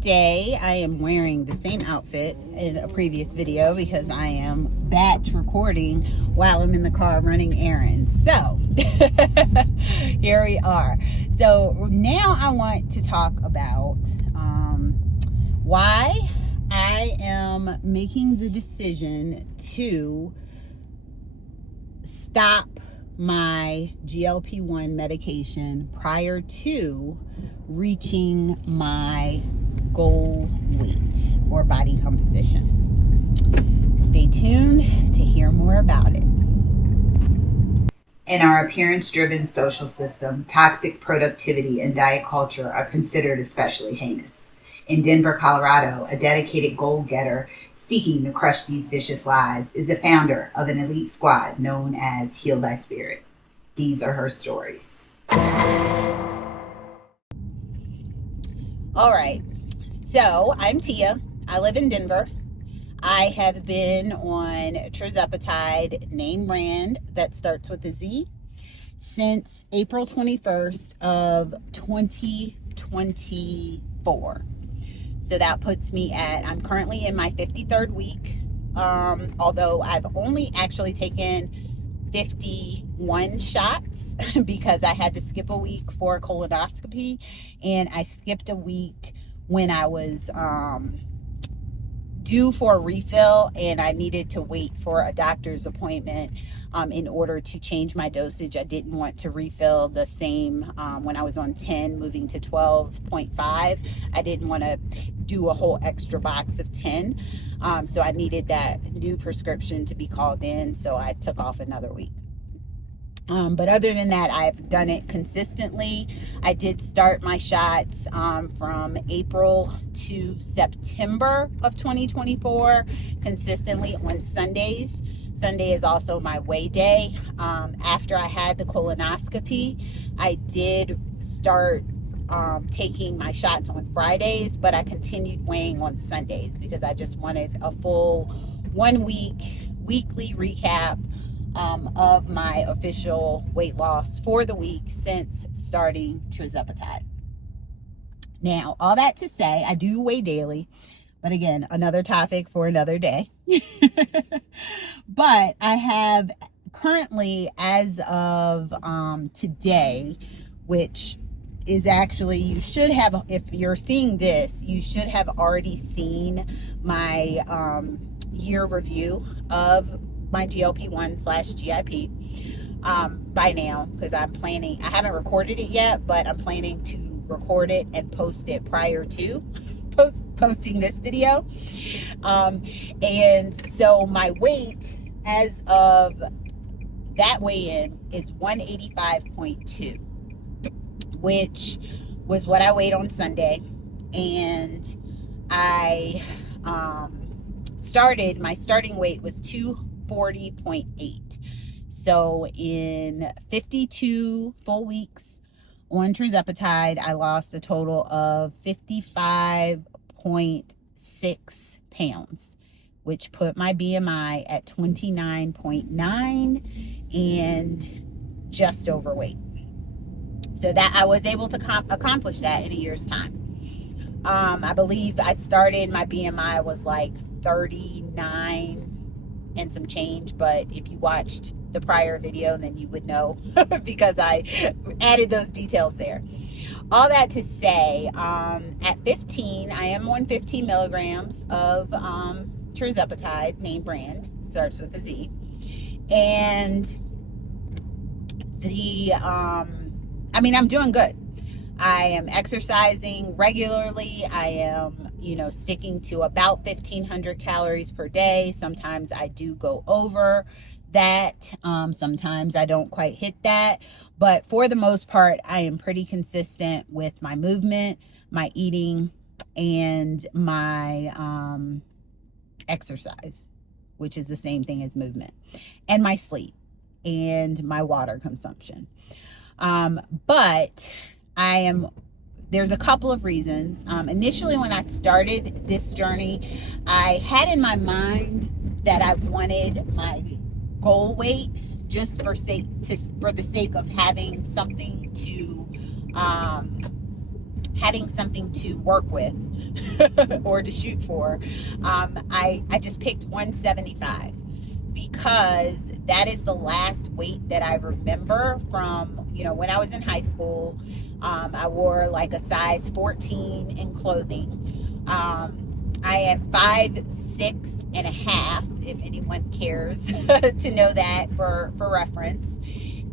Today I am wearing the same outfit in a previous video because I am batch recording while I'm in the car running errands. So here we are. So now I want to talk about why I am making the decision to stop my GLP-1 medication prior to reaching my goal weight or body composition. Stay tuned to hear more about it. In our appearance-driven social system, toxic productivity and diet culture are considered especially heinous. In Denver, Colorado, a dedicated goal-getter seeking to crush these vicious lies is the founder of an elite squad known as Heal Thy Spirit. These are her stories. All right, so I'm Tia. I live in Denver. I have been on tirzepatide name brand that starts with a Z since April 21st of 2024. So that puts me I'm currently in my 53rd week, although I've only actually taken 51 shots because I had to skip a week for a colonoscopy, and I skipped a week when I was due for a refill, and I needed to wait for a doctor's appointment in order to change my dosage. I didn't want to refill the same when I was on 10 moving to 12.5. I didn't want to do a whole extra box of 10, so I needed that new prescription to be called in, so I took off another week. But other than that, I've done it consistently. I did start my shots from April to September of 2024 consistently on Sundays. Sunday is also my weigh day. After I had the colonoscopy, I did start taking my shots on Fridays, but I continued weighing on Sundays because I just wanted a full 1 week, weekly recap of my official weight loss for the week since starting tirzepatide. Now, all that to say, I do weigh daily, but again, another topic for another day. But I have currently, as of today, which is actually, you should have, if you're seeing this, you should have already seen my year review of my GLP-1/GIP by now, because I haven't recorded it yet, but I'm planning to record it and post it prior to posting this video. And so my weight as of that weigh-in is 185.2, which was what I weighed on Sunday. And I my starting weight was 240.8. So in 52 full weeks on tirzepatide, I lost a total of 55.6 pounds, which put my BMI at 29.9 and just overweight. So that I was able to accomplish that in a year's time. I believe I started, my BMI was like 39 and some change, but if you watched the prior video, then you would know because I added those details there. All that to say, at 15, I am on 15 milligrams of tirzepatide, name brand, starts with a Z. And I'm doing good. I am exercising regularly. I am, sticking to about 1,500 calories per day. Sometimes I do go over that. Sometimes I don't quite hit that. But for the most part, I am pretty consistent with my movement, my eating, and my exercise, which is the same thing as movement, and my sleep and my water consumption. But there's a couple of reasons. Initially, when I started this journey, I had in my mind that I wanted my goal weight just for the sake of having something to work with or to shoot for. I just picked 175 because that is the last weight that I remember from, when I was in high school. I wore like a size 14 in clothing. I am 5'6.5", if anyone cares to know that for reference.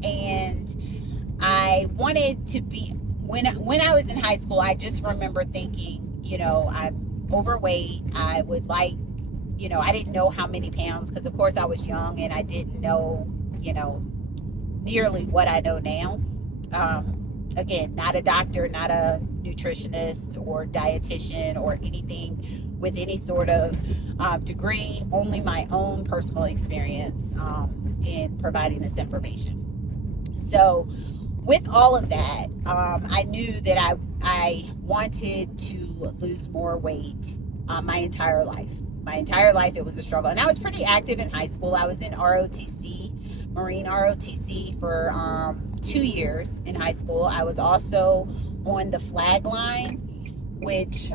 And I wanted to be, when I was in high school, I just remember thinking, I'm overweight. I would like, I didn't know how many pounds, because of course I was young and I didn't know, nearly what I know now. Again, not a doctor, not a nutritionist or dietitian or anything with any sort of degree, only my own personal experience in providing this information. So with all of that, I knew that I wanted to lose more weight my entire life. My entire life, it was a struggle. And I was pretty active in high school. I was in ROTC, Marine ROTC, for 2 years in high school. I was also on the flag line, which,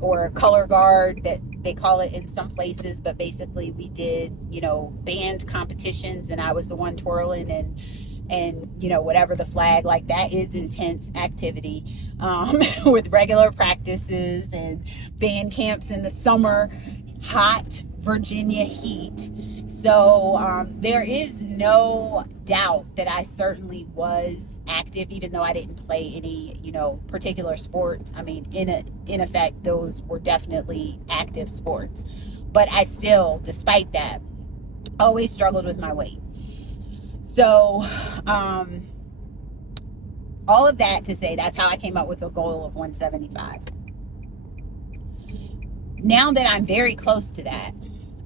or color guard, that they call it in some places, but basically we did, band competitions, and I was the one twirling and whatever the flag, like that is intense activity, with regular practices and band camps in the summer, hot Virginia heat. So there is no doubt that I certainly was active, even though I didn't play any, particular sports. I mean, in effect, those were definitely active sports. But I still, despite that, always struggled with my weight. So, all of that to say, that's how I came up with a goal of 175. Now that I'm very close to that,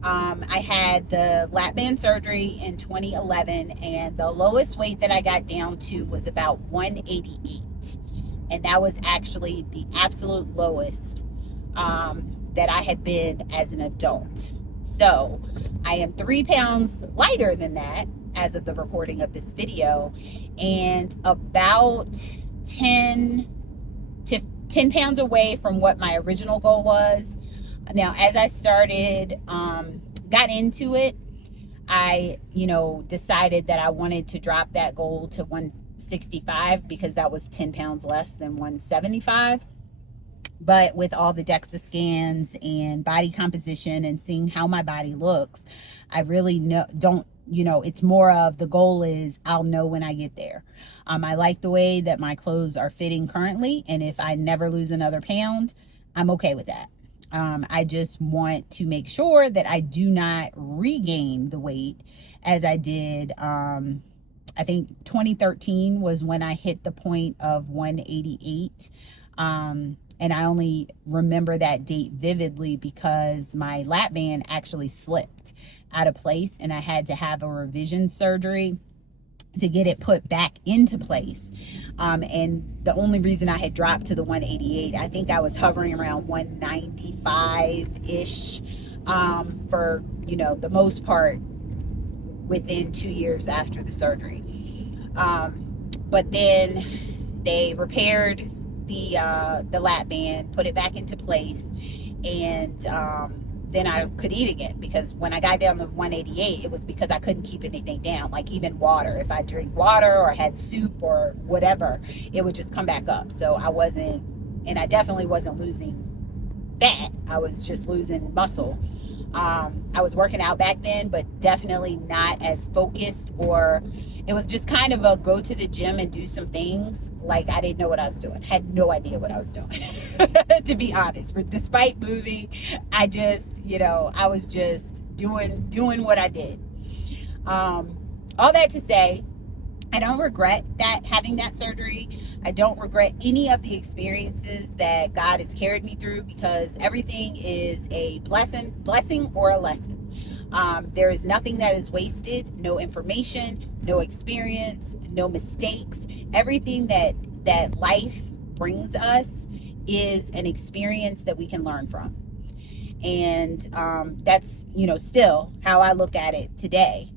I had the lap band surgery in 2011, and the lowest weight that I got down to was about 188. And that was actually the absolute lowest that I had been as an adult. So I am 3 pounds lighter than that as of the recording of this video, and about 10 pounds away from what my original goal was. Now, as I started, got into it, I, decided that I wanted to drop that goal to 165 because that was 10 pounds less than 175. But with all the DEXA scans and body composition and seeing how my body looks, I really don't, it's more of the goal is I'll know when I get there. I like the way that my clothes are fitting currently. And if I never lose another pound, I'm okay with that. I just want to make sure that I do not regain the weight as I did. I think 2013 was when I hit the point of 188. And I only remember that date vividly because my lap band actually slipped out of place and I had to have a revision surgery to get it put back into place. And the only reason I had dropped to the 188, I think I was hovering around 195-ish for, the most part within 2 years after the surgery. But then they repaired the lap band, put it back into place, and then I could eat again, because when I got down to 188, it was because I couldn't keep anything down, like even water. If I drink water or had soup or whatever, it would just come back up. So I definitely wasn't losing fat, I was just losing muscle. I was working out back then, but definitely not as focused, or it was just kind of a go to the gym and do some things. Like I didn't know what I was doing, had no idea what I was doing, to be honest. But despite moving, I just, I was just doing what I did. All that to say, I don't regret having that surgery. I don't regret any of the experiences that God has carried me through, because everything is a blessing or a lesson. There is nothing that is wasted, no information, no experience, no mistakes. Everything that life brings us is an experience that we can learn from. And that's, still how I look at it today.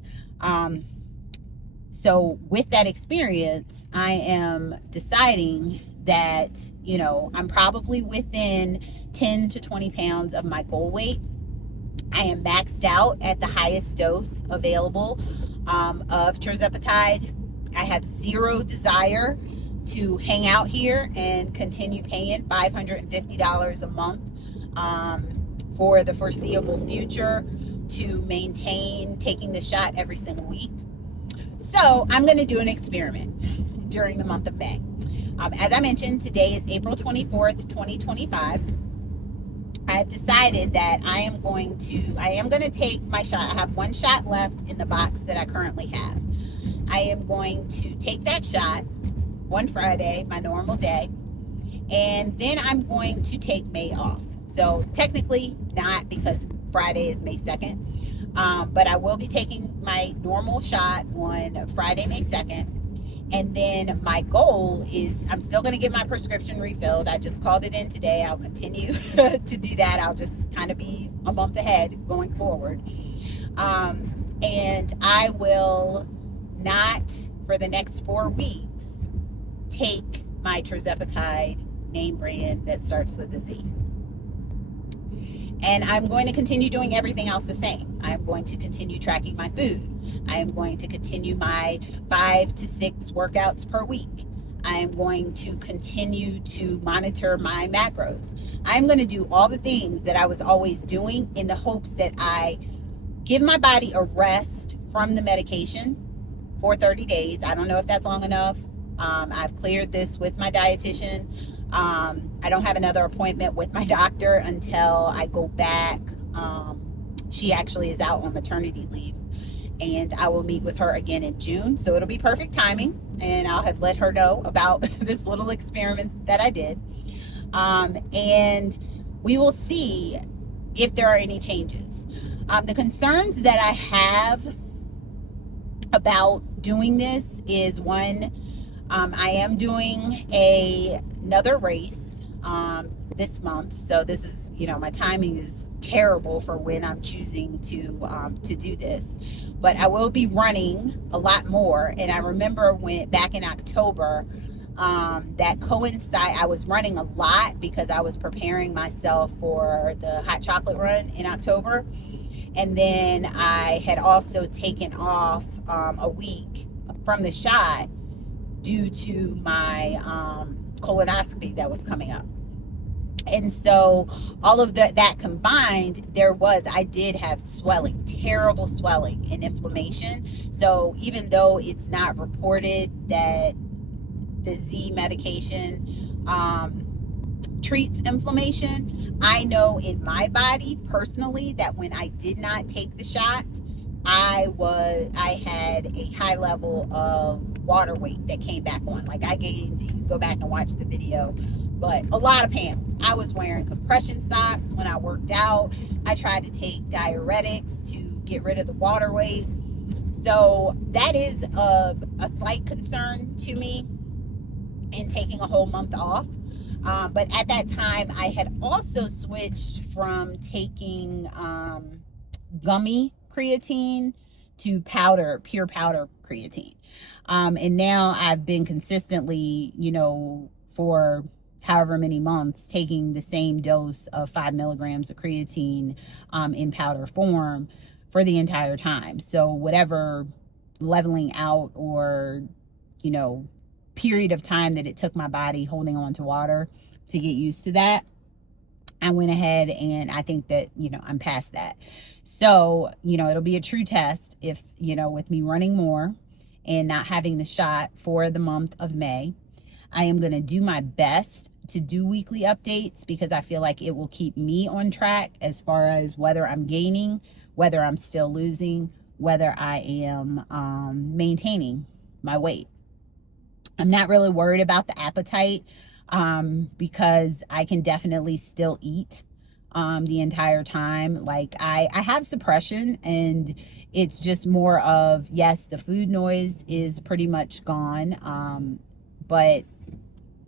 So with that experience, I am deciding that, you know, I'm probably within 10 to 20 pounds of my goal weight. I am maxed out at the highest dose available of tirzepatide. I have zero desire to hang out here and continue paying $550 a month for the foreseeable future to maintain taking the shot every single week. So I'm going to do an experiment during the month of May. As I mentioned, today is April 24th, 2025. I've decided that I am going to take my shot. I have one shot left in the box that I currently have. I am going to take that shot on Friday, my normal day, and then I'm going to take May off. So technically not, because Friday is May 2nd, but I will be taking my normal shot on Friday, May 2nd. And then my goal is, I'm still going to get my prescription refilled. I just called it in today. I'll continue to do that. I'll just kind of be a month ahead going forward. And I will not, for the next 4 weeks, take my tirzepatide name brand that starts with a Z. And I'm going to continue doing everything else the same. I'm going to continue tracking my food. I am going to continue my 5 to 6 workouts per week. I am going to continue to monitor my macros. I'm going to do all the things that I was always doing in the hopes that I give my body a rest from the medication for 30 days. I don't know if that's long enough. I've cleared this with my dietitian. I don't have another appointment with my doctor until I go back. She actually is out on maternity leave, and I will meet with her again in June. So it'll be perfect timing, and I'll have let her know about this little experiment that I did. And we will see if there are any changes. The concerns that I have about doing this is, one, I am doing another race this month, so this is, you know, my timing is terrible for when I'm choosing to do this, but I will be running a lot more. And I remember when back in October, that coincide, I was running a lot because I was preparing myself for the hot chocolate run in October, and then I had also taken off a week from the shot due to my colonoscopy that was coming up. And so all of that combined, I did have swelling, terrible swelling and inflammation. So even though it's not reported that the Z medication treats inflammation, I know in my body personally that when I did not take the shot, I had a high level of water weight that came back on. Like, I gained, you can go back and watch the video, but a lot of pounds. I was wearing compression socks when I worked out. I tried to take diuretics to get rid of the water weight. So that is a slight concern to me in taking a whole month off. But at that time, I had also switched from taking gummy creatine to powder, pure powder creatine. And now I've been consistently, you know, for however many months, taking the same dose of 5 milligrams of creatine in powder form for the entire time. So whatever leveling out or, you know, period of time that it took my body holding on to water to get used to that, I went ahead, and I think that, you know, I'm past that. So, you know, it'll be a true test if, you know, with me running more and not having the shot for the month of May. I am going to do my best to do weekly updates because I feel like it will keep me on track as far as whether I'm gaining, whether I'm still losing, whether I am maintaining my weight. I'm not really worried about the appetite because I can definitely still eat the entire time. Like, I have suppression, and it's just more of, yes, the food noise is pretty much gone, but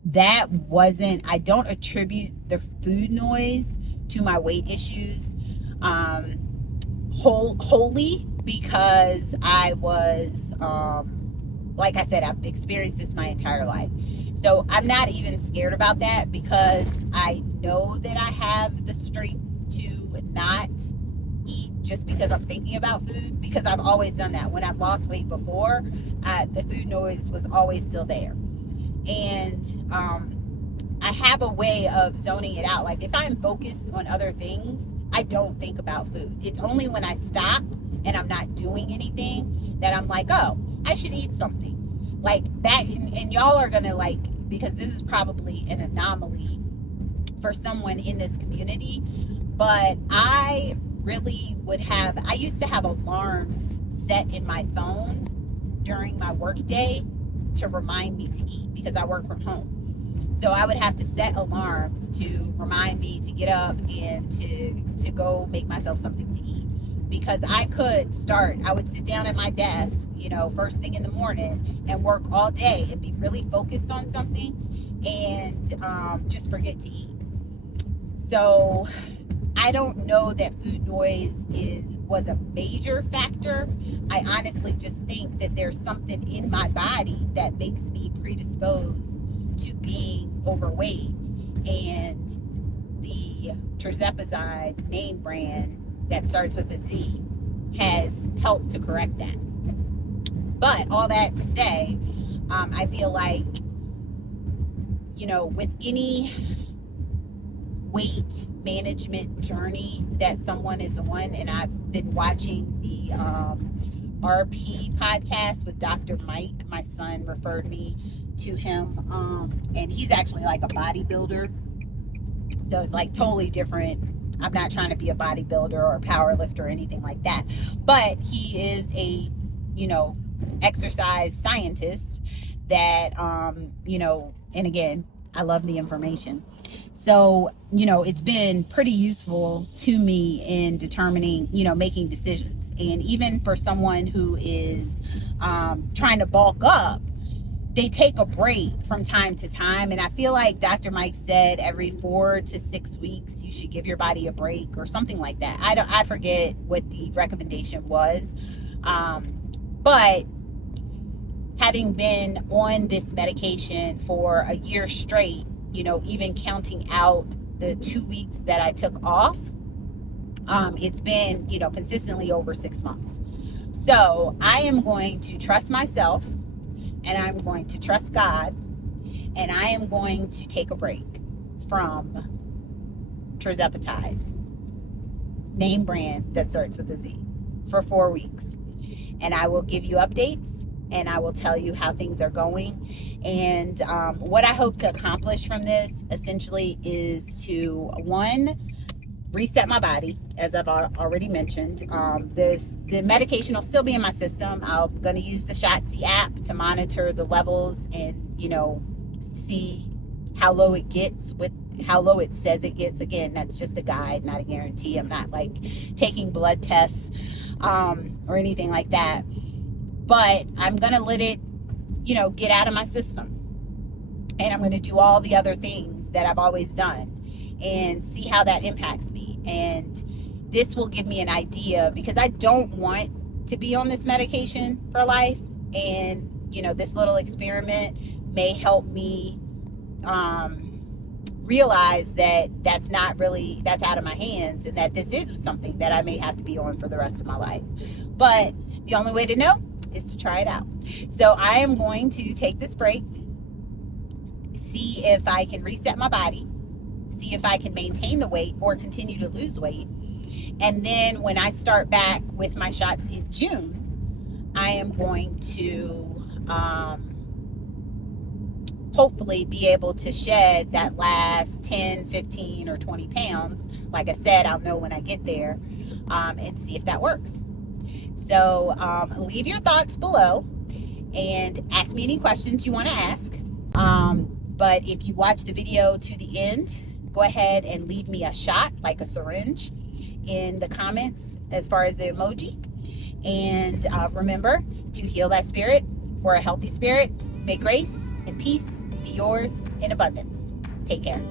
that wasn't, I don't attribute the food noise to my weight issues wholly, because I was, like I said, I've experienced this my entire life. So I'm not even scared about that, because I know that I have the strength to not eat just because I'm thinking about food, because I've always done that. When I've lost weight before, the food noise was always still there. And I have a way of zoning it out. Like if I'm focused on other things, I don't think about food. It's only when I stop and I'm not doing anything that I'm like, oh, I should eat something. Like that, and y'all are gonna like, because this is probably an anomaly for someone in this community, but I used to have alarms set in my phone during my work day to remind me to eat, because I work from home. So I would have to set alarms to remind me to get up and to go make myself something to eat. Because I would sit down at my desk, first thing in the morning and work all day and be really focused on something and just forget to eat. So I don't know that food noise was a major factor. I honestly just think that there's something in my body that makes me predisposed to being overweight, and the tirzepatide name brand that starts with a Z has helped to correct that. But all that to say, I feel like, with any weight management journey that someone is on, and I've been watching the RP podcast with Dr. Mike. My son referred me to him, and he's actually like a bodybuilder, so it's like totally different. I'm not trying to be a bodybuilder or a power lifter or anything like that, but he is a exercise scientist that and again, I love the information. So, it's been pretty useful to me in determining, making decisions. And even for someone who is trying to bulk up, they take a break from time to time. And I feel like Dr. Mike said every 4 to 6 weeks, you should give your body a break or something like that. I forget what the recommendation was. But having been on this medication for a year straight, even counting out the 2 weeks that I took off, it's been, consistently over 6 months. So I am going to trust myself, and I'm going to trust God, and I am going to take a break from tirzepatide, name brand that starts with a Z, for 4 weeks. And I will give you updates, and I will tell you how things are going. And what I hope to accomplish from this essentially is to, one, reset my body, as I've already mentioned. The medication will still be in my system. I'm going to use the Shotzi app to monitor the levels and, see how low it gets with how low it says it gets. Again, that's just a guide, not a guarantee. I'm not like taking blood tests or anything like that. But I'm going to let it, get out of my system. And I'm going to do all the other things that I've always done and see how that impacts me. And this will give me an idea, because I don't want to be on this medication for life. And, this little experiment may help me realize that that's out of my hands, and that this is something that I may have to be on for the rest of my life. But the only way to know is to try it out. So I am going to take this break, see if I can reset my body, see if I can maintain the weight or continue to lose weight. And then when I start back with my shots in June, I am going to hopefully be able to shed that last 10, 15, or 20 pounds. Like I said, I'll know when I get there, and see if that works. So leave your thoughts below and ask me any questions you want to ask. But if you watch the video to the end, go ahead and leave me a shot, like a syringe, in the comments as far as the emoji. And remember to heal that spirit for a healthy spirit. May grace and peace be yours in abundance. Take care.